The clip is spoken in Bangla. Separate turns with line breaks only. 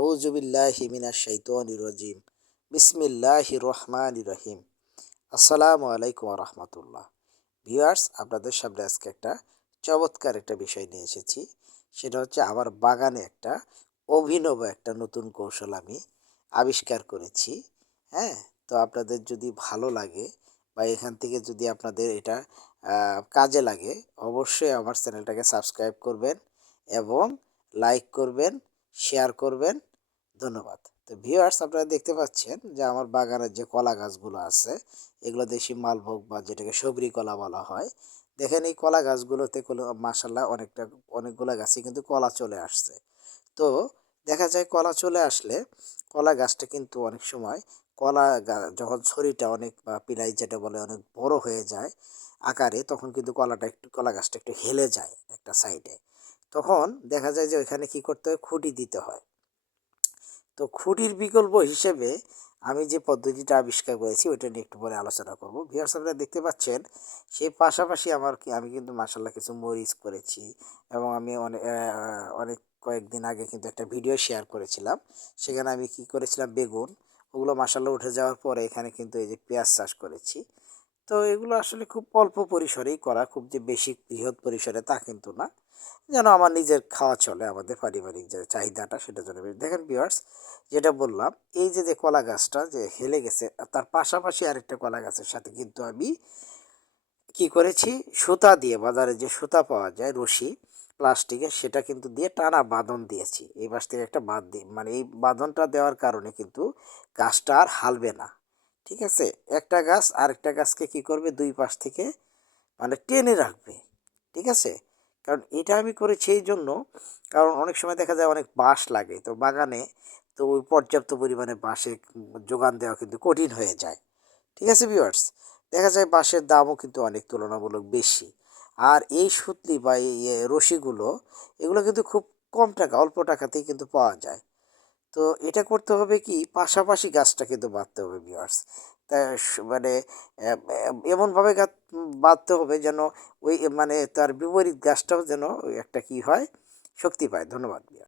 আউজুবিল্লাহি মিনাশ শাইতানির রাজিম। রহমানির রহিম। আসসালামু আলাইকুম রহমতুল্লাহ। ভিউয়ার্স, আপনাদের সামনে আজকে একটা চমৎকার একটা বিষয় নিয়ে এসেছি। সেটা হচ্ছে আমার বাগানে একটা অভিনব একটা নতুন কৌশল আমি আবিষ্কার করেছি। হ্যাঁ তো আপনাদের যদি ভালো লাগে বা এখান থেকে যদি আপনাদের এটা কাজে লাগে, অবশ্যই আমার চ্যানেলটাকে সাবস্ক্রাইব করবেন এবং লাইক করবেন। শেয়ার করবেন। ধন্যবাদ। তো ভিউয়ার্স আপনারা দেখতে পাচ্ছেন যে আমার বাগানের যে কলা গাছগুলো আছে, এগুলো দেশি মালভোগ বা যেটাকে সবরি কলা বলা হয়, দেখেন এই কলা গাছগুলোতে মাসাল্লাহ অনেকটা, অনেকগুলো গাছে কিন্তু কলা চলে আসছে। তো দেখা যায় কলা চলে আসলে কলা গাছটা কিন্তু অনেক সময় কলা যখন ছড়িটা অনেক বা পিলাই যেটা বলে অনেক বড় হয়ে যায় আকারে, তখন কিন্তু কলাটা একটু, কলা গাছটা একটু হেলে যায় একটা সাইডে তখন দেখা যায় যে ওইখানে কি করতে হয়? খুঁটি দিতে হয়। তো খুঁটির বিকল্প হিসেবে আমি যে পদ্ধতিটা আবিষ্কার করেছি, ওইটা নিয়ে একটু পরে আলোচনা করব। ভিউয়ার্স, আপনারা দেখতে পাচ্ছেন, সেই পাশাপাশি আমার কি, আমি কিন্তু মাসাল্লাহ কিছু মরিচ করেছি এবং আমি অনেক অনেক কয়েকদিন আগে কিন্তু একটা ভিডিও শেয়ার করেছিলাম। সেখানে আমি কি করেছিলাম? বেগুন, ওগুলো মাসাল্লাহ উঠে যাওয়ার পরে এখানে কিন্তু এই যে পেঁয়াজ চাষ করেছি। তো এগুলো আসলে খুব অল্প পরিসরেই করা, খুব যে বেশি বৃহৎ পরিসরে তা কিন্তু না। যেন আমার নিজের খাওয়া চলে, আমাদের পারিবারিক যে চাহিদাটা সেটা জন্য দেখেন বিয়ার্স যেটা বললাম, এই যে যে কলা গাছটা যে হেলে গেছে তার পাশাপাশি আরেকটা কলা গাছের সাথে কিন্তু আমি কি করেছি, সুতা দিয়ে বাজারে যে সুতা পাওয়া যায়, রশি প্লাস্টিকের সেটা কিন্তু দিয়ে টানা বাঁধন দিয়েছি। এই পাশ থেকে একটা বাঁধ দিই মানে এই বাঁধনটা দেওয়ার কারণে কিন্তু গাছটা আর হালবে না। ঠিক আছে? একটা গাছ আরেকটা গাছকে কি করবে? দুই পাশ থেকে মানে টেনে রাখবে। ঠিক আছে? কারণ এটা আমি করেছি এই জন্য কারণ অনেক সময় দেখা যায় অনেক বাঁশ লাগে। তো বাগানে তো ওই পর্যাপ্ত পরিমাণে বাঁশের যোগান দেওয়া কিন্তু কঠিন হয়ে যায়। ঠিক আছে ভিউয়ার্স দেখা যায় বাঁশের দামও কিন্তু অনেক তুলনামূলক বেশি। আর এই সুতলি বা এই রশিগুলো, এগুলো কিন্তু খুব কম টাকা, অল্প টাকাতেই কিন্তু পাওয়া যায়। তো এটা করতে হবে কি? পাশাপাশি গাছটা কিন্তু বাঁধতে হবে ভিউয়ার্স তা মানে এমনভাবে বাঁধতে হবে যেন ওই মানে তার বিপরীত গাছটাও যেন একটা কি হয়, শক্তি পায়। ধন্যবাদ